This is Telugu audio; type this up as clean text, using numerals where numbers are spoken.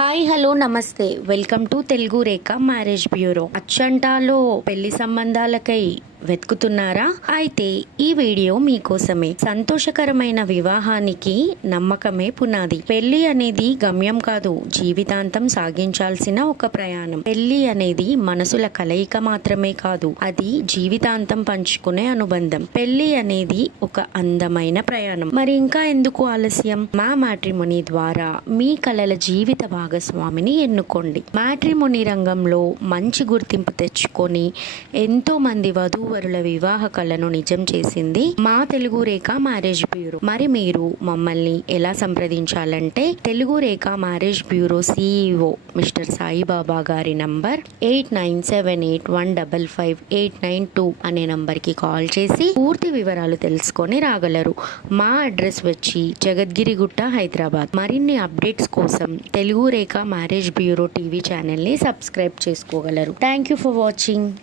హాయ్ హలో నమస్తే welcome to Telugu Rekha marriage bureau. అచ్చంటాలో పెళ్లి సంబంధాలకై వెతుకుతున్నారా? అయితే ఈ వీడియో మీకోసమే. సంతోషకరమైన వివాహానికి నమ్మకమే పునాది. పెళ్లి అనేది గమ్యం కాదు, జీవితాంతం సాగించాల్సిన ఒక ప్రయాణం. పెళ్లి అనేది మనసుల కలయిక మాత్రమే కాదు, అది జీవితాంతం పంచుకునే అనుబంధం. పెళ్లి అనేది ఒక అందమైన ప్రయాణం. మరి ఇంకా ఎందుకు ఆలస్యం? మా మ్యాట్రిమోనీ ద్వారా మీ కలల జీవిత భాగస్వామిని ఎన్నుకోండి. మ్యాట్రిమోనీ రంగంలో మంచి గుర్తింపు తెచ్చుకొని ఎంతో మంది వధూవరుల వివాహ కళను నిజం చేసింది మా తెలుగు రేఖ మ్యారేజ్ బ్యూరో. మరి మీరు మమ్మల్ని ఎలా సంప్రదించాలంటే Telugu Rekha marriage bureau CEO mister Saibaba గారి నంబర్ 8978155892 అనే నంబర్ కి కాల్ చేసి పూర్తి వివరాలు తెలుసుకొని రాగలరు. మా అడ్రస్ వచ్చి జగద్గిరిగుట్ట, హైదరాబాద్. మరిన్ని అప్డేట్స్ కోసం Telugu Rekha marriage bureau TV channel ని సబ్స్క్రైబ్ చేసుకోగలరు. Thank you for watching.